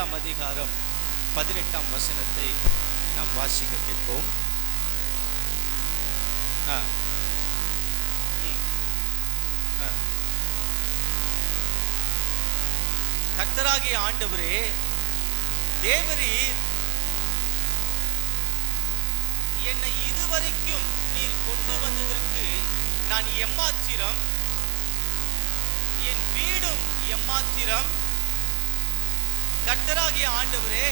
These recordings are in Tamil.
ஏழாம் அதிகாரம் பதினெட்டாம் வசனத்தை நாம் வாசிக்க கேட்போம். ஆ. கர்த்தராகிய ஆண்டவரே தேவரீர் என்னை இதுவரைக்கும் நீர் கொண்டு வந்ததற்கு நான் எம்மாத்திரம்? என் வீடும் எம்மாத்திரம்? கர்த்தராகிய ஆண்டவரே.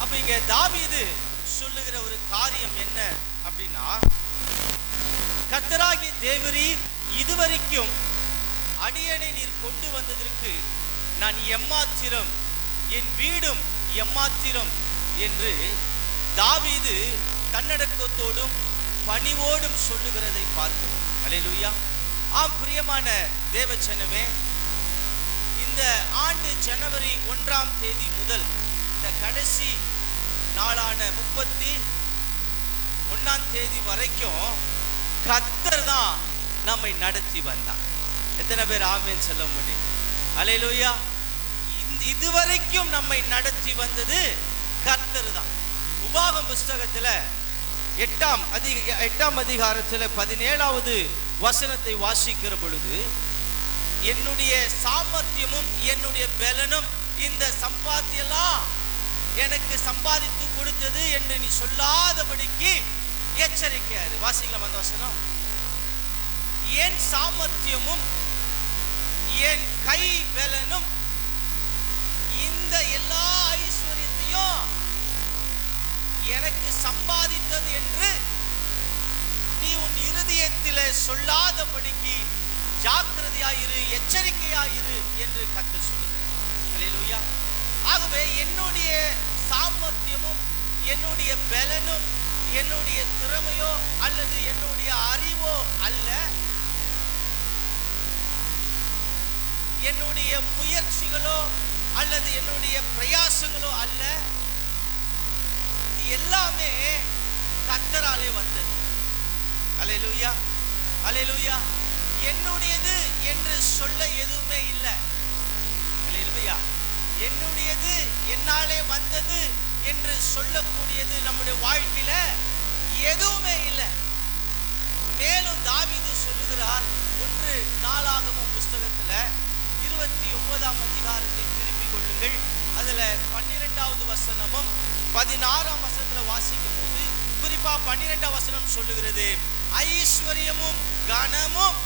அப்ப இங்க தாவீது சொல்லுகிற ஒரு காரியம் என்ன அப்படின்னா கத்தராகி தேவரீர் இதுவரைக்கும் அடியனை நீர் கொண்டு வந்ததற்கு நான் எம்மாத்திரம் என் வீடும் எம்மாத்திரம் என்று தாவீது தன்னடக்கத்தோடும் பணிவோடும் சொல்லுகிறதை பார்க்கிறோம். அலையலுயா. ஆம் பிரியமான தேவச்சனமே இந்த ஆண்டு ஜனவரி ஒன்றாம் தேதி முதல் இந்த கடைசி நாளான முப்பத்தி ஒன்னாம் தேதி வரைக்கும் கத்தர் தான் நம்மை நடத்தி வந்தார். எத்தனை பேர் ஆமேன் சொல்ல முடியும்? அலையலுயா. இதுவரைக்கும் நம்மை நடத்தி வந்தது கர்த்தர் தான் உபாகம் புஸ்தகத்தில் எட்டாம் அதிக எட்டாம் அதிகாரத்தில் பதினேழாவது வசனத்தை வாசிக்கிற பொழுது என்னுடைய சாமர்த்தியமும் என்னுடைய பலனும் இந்த சம்பாத்தியெல்லாம் எனக்கு சம்பாதித்து கொடுத்தது என்று நீ சொல்லாதபடிக்கு எச்சரிக்கையாரு. வாசிக்கலாம் அந்த வசனம். என் சாமர்த்தியமும் என் கை பலனும் இந்த எல்லா ஐஸ் ஐஸ்வர்யத்தையும் எனக்கு சம்பாதித்தது என்று நீ உன் இருதயத்திலே சொல்லாதபடிக்கு ஜாக்கிரதையாயிரு எச்சரிக்கையாயிரு என்று கத்து சொல்லுங்க ஆகவே என்னுடைய சாமர்த்தியமும் என்னுடைய பலனும் என்னுடைய திறமையோ அல்லது என்னுடைய அறிவோ அல்ல. என்னுடைய முயற்சிகளோ அல்லது என்னுடைய பிரயாசங்களோ அல்ல இது எல்லாமே கத்தராலே வந்தது. அலையலூயா அலையலூயா என்னுடையது என்று சொல்ல எதுவுமே இல்லை. அலையலூயா என்னுடையது என்னாலே வந்தது என்று சொல்லக்கூடியது நம்முடைய வாழ்க்கையில எதுவுமே இல்லை. பன்னிரெண்டாம் வசனம் சொல்லுகிறது ஐஸ்வர்யமும் கனமும்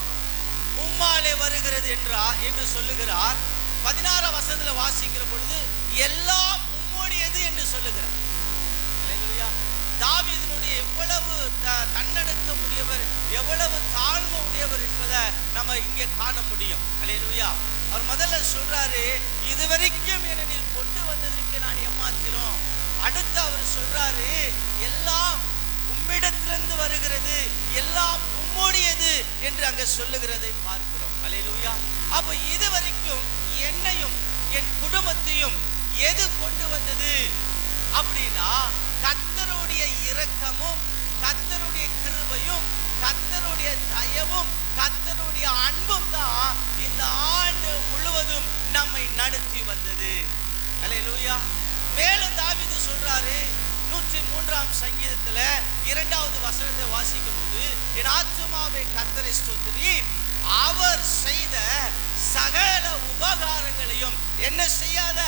உம்மாலே வருகிறது என்றா என்று சொல்லுகிறார். பதினாறாம் வசனத்துல வாசிக்கிற பொழுது எல்லாம் உம்முடையது என்று சொல்லுகிறார். தாவிதனுடைய எவ்வளவு தன்னடக்கம் உடையவர் எவ்வளவு தாழ்மை உடையவர் என்பதை நம்ம இங்கே காண முடியும். அலையலுயா அவர் முதல்ல சொல்றாரு இதுவரைக்கும் என்னை கொண்டு வந்ததற்கு நான் ஏமாத்திரும் அடுத்து அவர் சொல்றாரு எல்லாம் உம்மிடத்திலிருந்து வருகிறது எல்லாம் உம்முடையது என்று அங்க சொல்லுகிறதை பார்க்கிறோம். அலையிலூயா அப்ப இதுவரைக்கும் என்னையும் என் குடும்பத்தையும் எது கொண்டு வந்தது? அப்படின்னா கத்தருடைய இரக்கமும் கத்தருடைய கிருபையும் கத்தருடைய தயவும் கத்தருடைய அன்பும் தான் இந்த ஆண்டு முழுவதும் நம்மை நடத்தி வந்தது. அலையிலூயா மேலும் தாவிது சொல்றாரு நூற்றி மூன்றாம் சங்கீதத்துல இரண்டாவது வசனத்தை வாசிக்கும் போது என் ஆத்மாவை கத்தரை ஸ்தோத்திரி அவர் செய்த சகல உபகாரங்களையும் என்ன செய்யாத?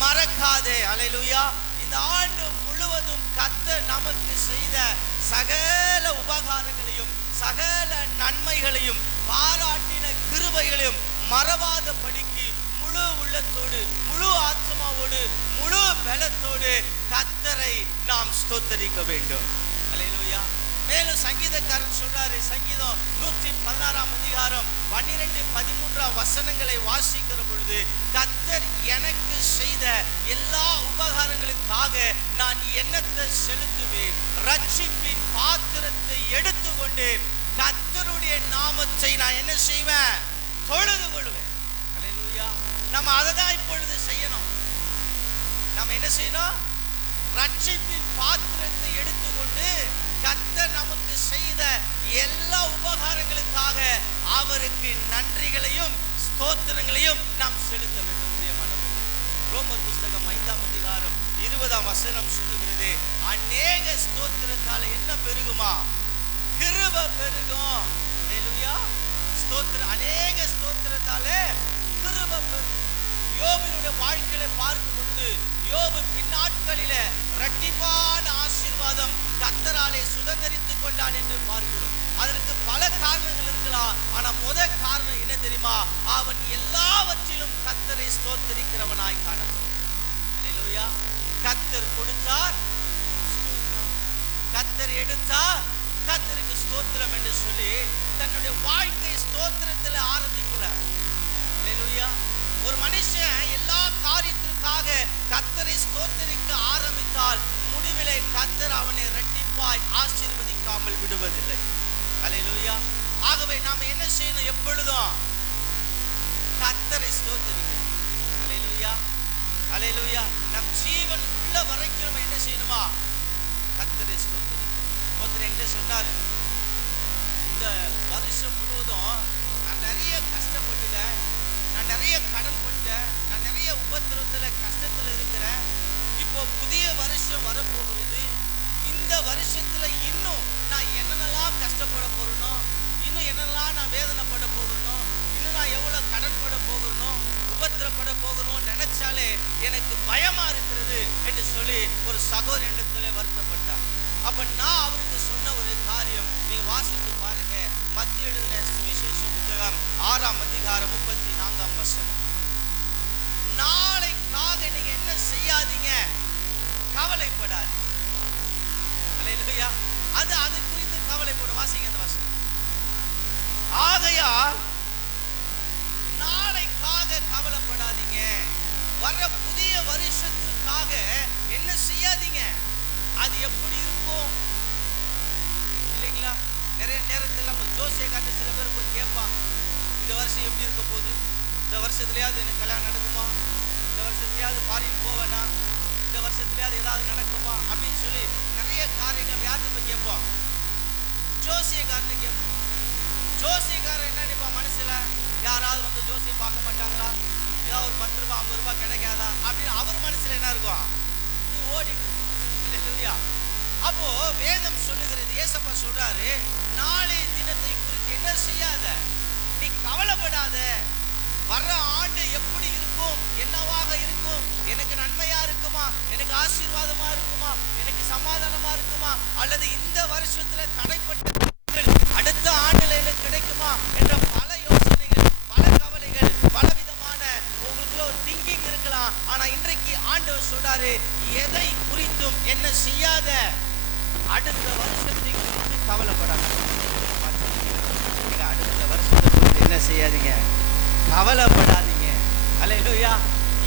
மறக்காதே. அலையிலுயா இந்த ஆண்டு முழுவதும் கத்த நமக்கு செய்த சகல உபகாரங்களையும் சகல நன்மைகளையும் பாராட்டின கிருபைகளையும் மறவாத படிக்கு முழு உள்ளத்தோடு முழு ஆத்மாவோடு முழு பலத்தோடு கத்தரை நாம் ஸ்தோத்தரிக்க வேண்டும். அல்லேலூயா மேலும் சங்கீதக்காரன் சொல்றாரு சங்கீதம் நூற்றி பதினாறாம் அதிகாரம் பன்னிரெண்டு பதிமூன்றாம் வசனங்களை வாசிக்கிற பொழுது கத்தர் எனக்கு செய்த எல்லா உபகாரங்களுக்காக நான் எண்ணத்தை செலுத்துவேன்? ரட்சிப்பின் பாத்திரத்தை எடுத்துக்கொண்டு கத்தருடைய நாமத்தை நான் என்ன செய்வேன்? தொழுது கொள்வேன். நம்ம அதை தான் இப்பொழுது செய்யணும். நம்ம என்ன செய்யணும்? ரட்சிப்பின் பாத்திரத்தை எடுத்துக்கொண்டு கர்த்தர் நமக்கு செய்த எல்லா உபகாரங்களுக்காக அவருக்கு நன்றிகளையும் ஸ்தோத்திரங்களையும் நாம் செலுத்த வேண்டும் பிரியமானவர்கள் ரோமர் புஸ்தகம் ஐந்தாம் அதிகாரம் இருபதாம் வசனம் சொல்லுகிறது அநேக ஸ்தோத்திரத்தால என்ன பெருகுமா? கிருப பெருகும். ஸ்தோத்திர அநேக ஸ்தோத்திரத்தால கிருப பெருகும். யோபினுடைய வாழ்க்கையில பார்க்கும் பொழுது யோபு பின்னாட்களில இரட்டிப்பான ஆசீர்வாதம் கத்தராலே சுதந்திரித்துக் கொண்டான் என்று பார்க்கிறோம். அதற்கு பல காரணங்கள் இருக்கலாம். ஆனா முத காரணம் என்ன தெரியுமா? அவன் எல்லாவற்றிலும் கத்தரை ஸ்தோத்தரிக்கிறவனாய் காணப்படும் கத்தர் கொடுத்தார் கத்தர் எடுத்தா கத்தருக்கு ஸ்தோத்திரம் என்று சொல்லி தன்னுடைய வாழ்க்கை ஸ்தோத்திரத்தில் ஆரம்பிக்கிறார். அல்லேலூயா ஒரு மனுஷன் எல்லா காரியத்திற்காக கத்தரை ஸ்தோத்தரிக்க ஆரம்பித்தால் முடிவிலே கத்தர் அவனை இரட்டிப்பாய் ஆசீர்வதிக்காமல் விடுவதில்லை. அல்லேலூயா ஆகவே நாம என்ன செய்யணும் எப்பொழுதும்? கத்தரை ஸ்தோத்தரிக்கணும். அல்லேலூயா அல்லேலூயா நம் ஜீவன் உள்ள வரைக்கும் நம்ம என்ன செய்யணுமா? கத்தரை ஸ்தோத்தரிக்கணும். ஒருத்தர் எங்க சொன்னாரு இந்த வருஷம் முழுவதும் நான் நிறைய வர புதிய வருஷத்திற்காக என்ன செய்யாதீங்க? அது எப்படி இருக்கும்? இல்லைங்களா? நிறைய நேரத்தில் நம்ம ஜோசியை காட்டு சில பேர் போய் கேட்பான் இந்த வருஷம் எப்படி இருக்க போகுது? இந்த வருஷத்துலயாவது எனக்கு கல்யாணம் நடக்குமா? இந்த வருஷத்துலயாவது ஃபாரின் போவேனா? இந்த வருஷத்துலயாவது ஏதாவது நடக்குமா? அப்படின்னு சொல்லி நிறைய காரியங்கள் யார்கிட்ட போய் கேட்போம் ஜோசியக்காரன் கேட்போம் ஜோசியக்காரன் என்ன நினைப்பான் மனசுல? யாராவது வந்து ஜோசியம் பார்க்க மாட்டாங்களா? ஏதாவது ஒரு பத்து ரூபாய் ஐம்பது ரூபாய் கிடைக்காதா அப்படின்னு அவர் மனசுல என்ன இருக்கும்? இது ஓடிட்டு இல்லை இல்லையா? அப்போ வேதம் சொல்லுகிறது ஏசப்பா சொல்றாரு நாளை தினத்தை குறித்து என்ன செய்யாத? நீ கவலைப்படாத. வர்ற ஆண்டு எப்படி இருக்கும்? என்னவாக இருக்கும்? எனக்கு நன்மையா இருக்குமா? எனக்கு ஆசீர்வாதமா இருக்குமா? எனக்கு சமாதானமா இருக்குமா? அல்லது இந்த வருஷத்துல தடைப்பட்ட அடுத்த ஆண்டுல எனக்கு கிடைக்குமா? என்ற ஆண்டவர் எதை குறித்தும் என்ன செய்யாத அடுத்த வருஷத்துக்கு வந்து கவலைப்படாத அடுத்த வருஷத்தை குறித்து என்ன செய்யாதீங்க. கவலைப்படாதீங்க. அலையிலா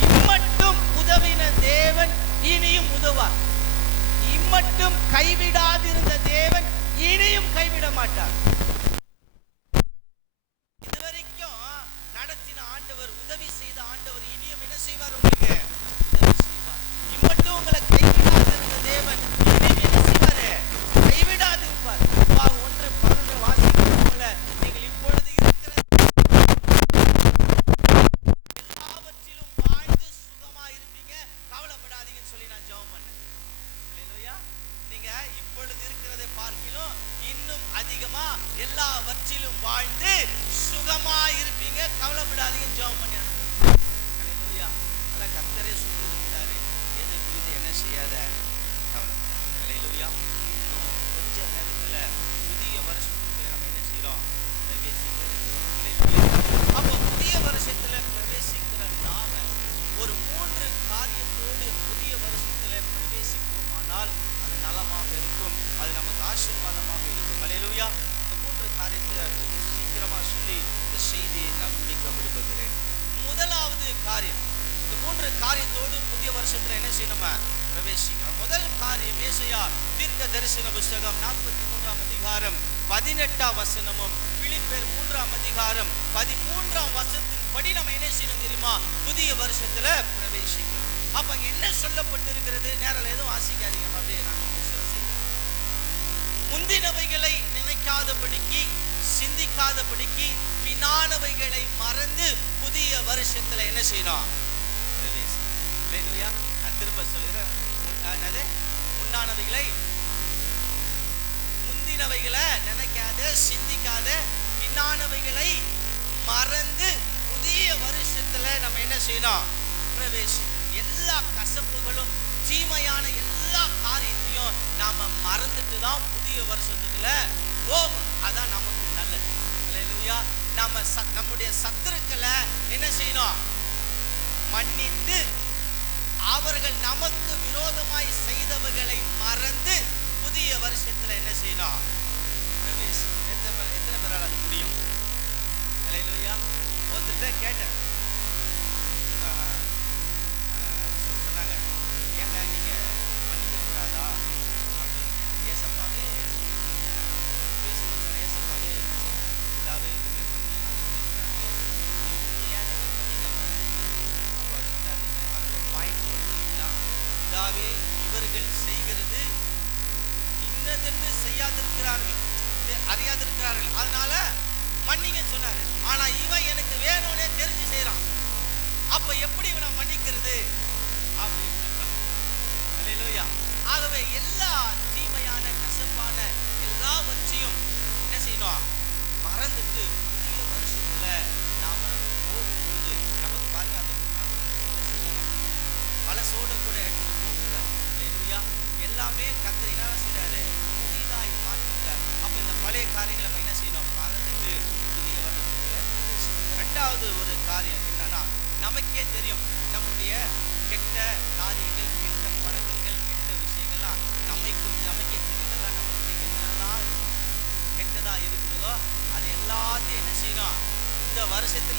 இம்மட்டும் உதவின தேவன் இனியும் உதவார். இம்மட்டும் கைவிடாதிருந்த தேவன் இனியும் கைவிட மாட்டார். சொல்லப்பட்டிருக்கிறது. நேரில் எதுவும் வாசிக்காதீங்க அப்படியே நான் முந்தினவைகளை நினைக்காதபடிக்கு சிந்திக்காதபடிக்கு பின்னானவைகளை மறந்து புதிய வருஷத்துல என்ன செய்யணும்? நான் திரும்ப சொல்கிறேன் முன்னானவைகளை முந்தினவைகளை நினைக்காத சிந்திக்காத பின்னானவைகளை மறந்து புதிய வருஷத்துல நம்ம என்ன செய்யணும்? பிரவேசிக்கணும். எல்லா கசப்புகளும் தீமையான எல்லா காரியத்தையும் நாம மறந்துட்டு தான் புதிய வருஷத்துல போகும். அதான் நமக்கு நல்லது. இல்லையா நாம நம்முடைய சத்துருக்களை என்ன செய்யணும்? மன்னித்து அவர்கள் நமக்கு விரோதமாய் செய்தவர்களை மறந்து புதிய வருஷத்துல என்ன செய்யணும்? எத்தனை எத்தனை பேரால் அது முடியும்? ஒருத்தர் கேட்டேன்.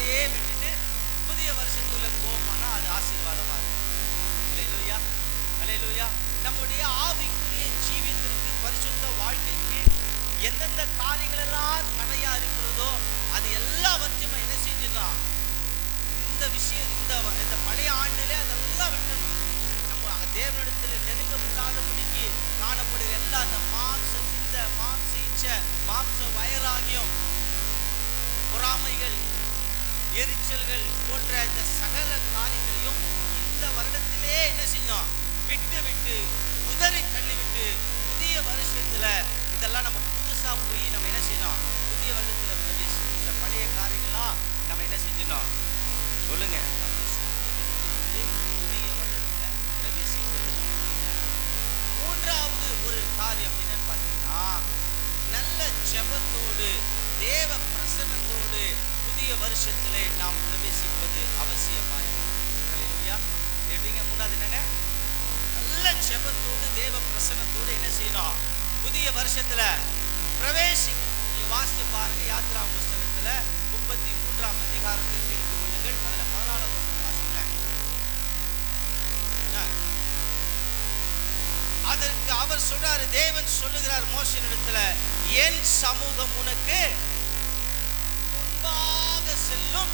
அப்படியே விட்டுட்டு புதிய வருஷத்துக்குள்ள போமானா அது ஆசீர்வாதமா இருக்கும். அலையிலூயா அலையிலூயா நம்முடைய ஆவிக்குரிய ஜீவியத்திற்கு பரிசுத்த வாழ்க்கைக்கு எந்தெந்த காரியங்கள் எல்லாம் தடையா இருக்கிறதோ அது எல்லாவற்றையும் என்ன செஞ்சிடலாம் இந்த விஷயம் இந்த இந்த பழைய ஆண்டிலே அதெல்லாம் விட்டுணும் நம்ம தேவனிடத்துல தேவனிடத்தில் நெருங்கப்படாதபடிக்கு காணப்படுகிற எல்லா அந்த மாம்ச சிந்த மாம்ச இச்ச மாம்ச வயராகியம் பொறாமைகள் எரிச்சல்கள் போன்ற இந்த சகல காரியங்களையும் இந்த வருடத்திலே என்ன செஞ்சோம்? விட்டு விட்டு உதறி தள்ளிவிட்டு புதிய வருஷத்துல இதெல்லாம் நம்ம என் சமூகம் உனக்கு முன்பாக செல்லும்?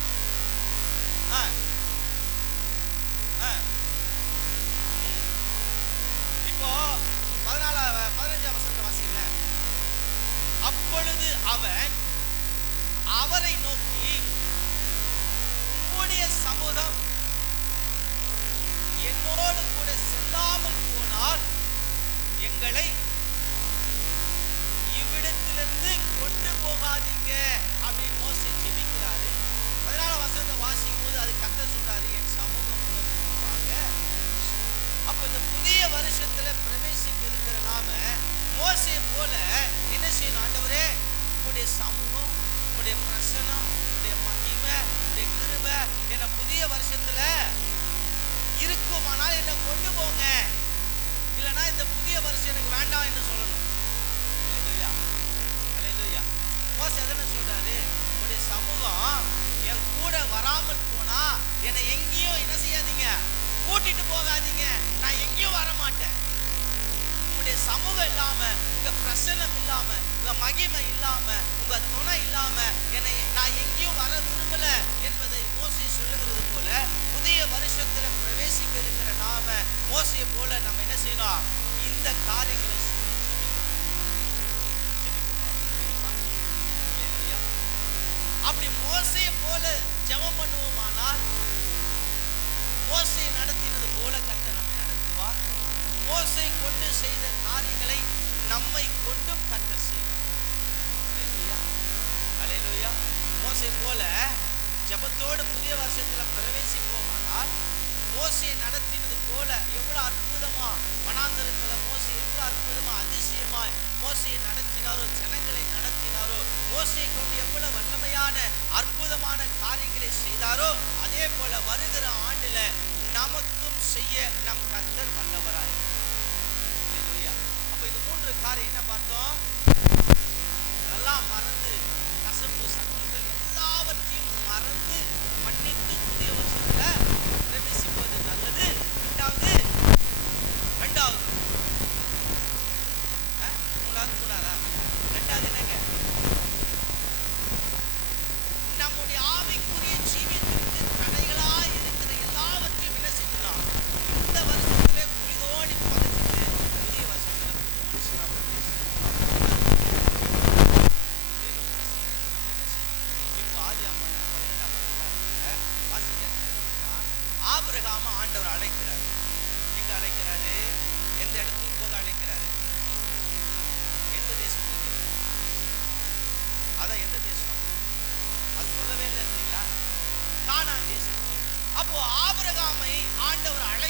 சொன்னார். இந்த காரியங்களை அப்படி மோசையை போல ஜெபம் பண்ணுவோமானால் மோசை நடத்தினது போல கத்த நம்மை நடத்துவார். மோசை கொண்டு செய்த காரியங்களை நம்மை கொண்டும் கத்த செய்வார். அல்லேலூயா. மோசை போல ஜபத்தோடு புதிய வருஷத்துல பிரவேசிப்போமானால் மோசையை நடத்தின போல எவ்வளவு அற்புதமா வனாந்தரத்துல மோசை எவ்வளவு அற்புதமா அதிசயமாய் மோசையை நடத்தினாரோ ஜனங்களை நடத்தினாரோ மோசையை கொண்டு எவ்வளவு வல்லமையான அற்புதமான காரியங்களை செய்தாரோ அதே போல வருகிற ஆண்டுல நமக்கும் செய்ய நம் கர்த்தர் வல்லவராய். அப்ப இந்த மூன்று காரியம் என்ன பார்த்தோம்? எல்லாம் மறந்து கசப்பு சங்கங்கள் எல்லாவற்றையும் மறந்து மன்னித்து ஆபிரகாம ஆண்டவர் அழைக்கிறார். எங்க அழைக்கிறாரு? எந்த இடத்துக்கு போக அழைக்கிறாரு? எந்த தேசத்துக்கு அதான் எந்த தேசம்? அது சொல்லவே இல்லை இல்லைங்களா தேசம். அப்போ ஆபரகாமை ஆண்டவர் அழை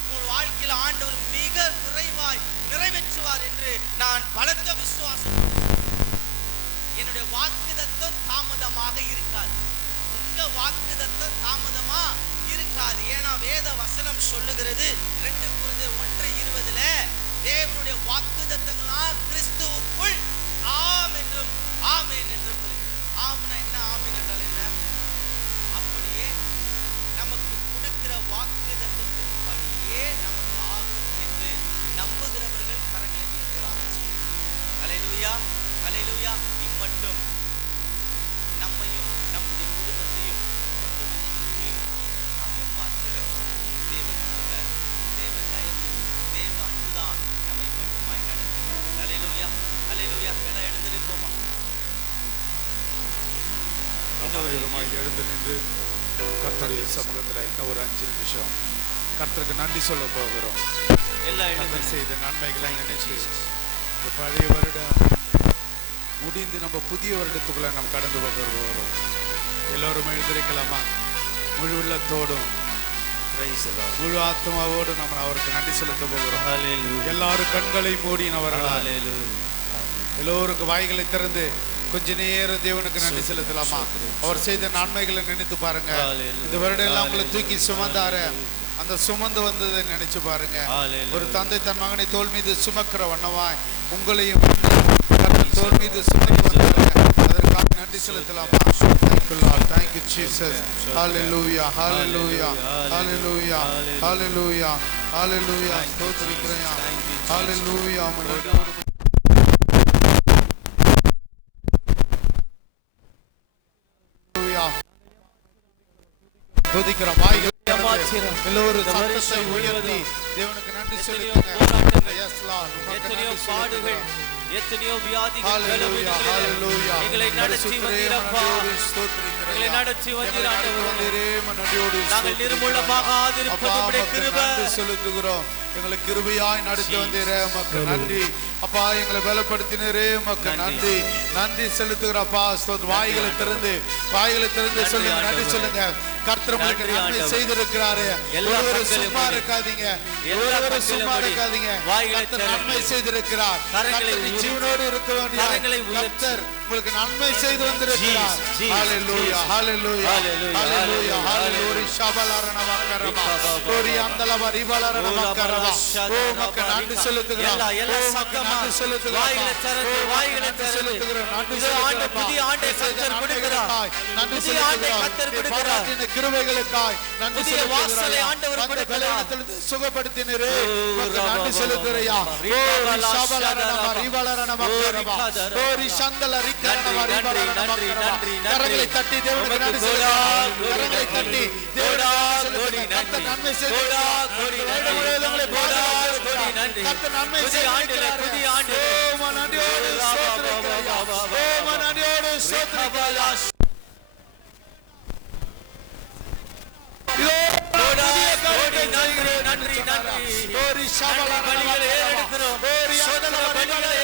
உங்கள் உன் வாழ்க்கையில ஆண்டவர் மிக விரைவாய் நிறைவேற்றுவார் என்று நான் பலத்த விசுவாசம். என்னுடைய வாக்குதத்தம் தாமதமாக இருக்காது. உங்க வாக்குதத்தம் தாமதமா இருக்காது. ஏன்னா வேத வசனம் சொல்லுகிறது ரெண்டு குருது ஒன்று இருபதுல தேவனுடைய வாக்குதத்தங்களா கிறிஸ்துவுக்குள் ஆம் என்றும் ஆம் என்றும் நின்று கர்த்தருடைய சமூகத்தில் இன்னும் ஒரு அஞ்சு நிமிஷம். கர்த்தருக்கு நன்றி சொல்ல போகிறோம். எழுந்து கர்த்தர் செய்த நன்மைகளை நினைச்சு இந்த பழைய வருடம் முடிந்து நம்ம புதிய வருடத்துக்குள்ள நம்ம கடந்து போக போகிறோம் எல்லோரும் எழுந்திருக்கலாமா? முழு உள்ளத்தோடும். முழு ஆத்மாவோடு நம்ம அவருக்கு நன்றி செலுத்த போகிறோம். எல்லாரும் கண்களை மூடினவர்களா. எல்லோருக்கும் வாய்களை திறந்து கொஞ்ச நேரம் தேவனுக்கு நன்றி செலுத்தலாமா அவர் செய்த நன்மைகளை நினைத்து பாருங்க. இந்த வருடம் எல்லாம் உங்களை தூக்கி சுமந்தாரு அந்த சுமந்து வந்ததை நினைச்சு பாருங்க. ஒரு தந்தை தன் மகனை தோல் மீது சுமக்கிற வண்ணமாய் உங்களையும் தோல் மீது சுமந்து வந்தாரு அதற்காக நன்றி செலுத்தலாமா Lord. Thank you, Jesus. Hallelujah. Hallelujah. Hallelujah. Hallelujah. Hallelujah. ஸ்தோத்திரிக்கிறேன். Hallelujah. துதிக்கிற வாய்கள் ஏமாற்றிறோம். எல்லோரும் இந்த சத்தத்தை வருஷம் உயர்த்தி முழுவதும் தேவனுக்கு நன்றி எத்தனையோ பாடுகள் வியாதிகள். எங்களை நடத்தி வந்தீரப்பா. எங்களை நடத்தி நாங்கள். நிர்மூலமாக ஆதிருப்பது கிருபை. செலுத்துகிறோம் எங்களை கிருபையாய் நடத்தி வந்தீரே உமக்கு நன்றி அப்பா எங்களை பலப்படுத்தினரே உமக்கு நன்றி நன்றி செலுத்துகிறப்பா. வாய்களை திறந்து வாய்களை திறந்து சொல்லுங்க நன்றி. சொல்லுங்க கர்த்தர் உங்களுக்கு நன்மை. செய்திருக்கிறாரு எல்லா ஒருவரும் கண்களையும் சும்மா. இருக்காதீங்க எல்லா ஒருவரும் சும்மா. இருக்காதீங்க கர்த்தர். நன்மை செய்திருக்கிறார் கர்த்தர். ஜீவனோடு இருக்க வேண்டிய. கர்த்தர் உங்களுக்கு நன்மை செய்து வந்திருக்கிறார் ஹalleluya. ஹalleluya Hallelujah, ஹalleluya hallelujah, ஹalleluya ஷபலரண மக்கரமா ஓரி அந்தலவ ரிபலரண மக்கரமா ஓ மக்க நன்றி செலுத்துகிறோம். எல்லா உமக்கு சத்தமா செலுத்துகிறோம். வாய்களை திறந்து உமக்கு திறந்து. செலுத்துகிறோம். நன்றி ஆண்டு செலுத்துகிறோம். புதிய கொடுக்கிறார். நன்றி செலுத்துகிறோம். கொடுக்கிறார். கிருபைகளுக்காய் நன்றி செலுத்துகிறோம். வாசலை ஆண்டவர் கொடுக்கிறார். சுகப்படுத்தினரே. ஓ, உமக்கு நன்றி. ஓ ஓ. கரங்களை தட்டி தேவனுக்கு உமக்கு நன்றி செலுத்துகிறோம் கரங்களை. தட்டி நன்றி. செலுத்துகிறோம். நன்மை கோடி நன்றி. உங்களை கோடா, நன்றி. புதிய ஆண்டிலே. புதிய நன்றியோடு. நன்றியோடு நன்றி, நன்றி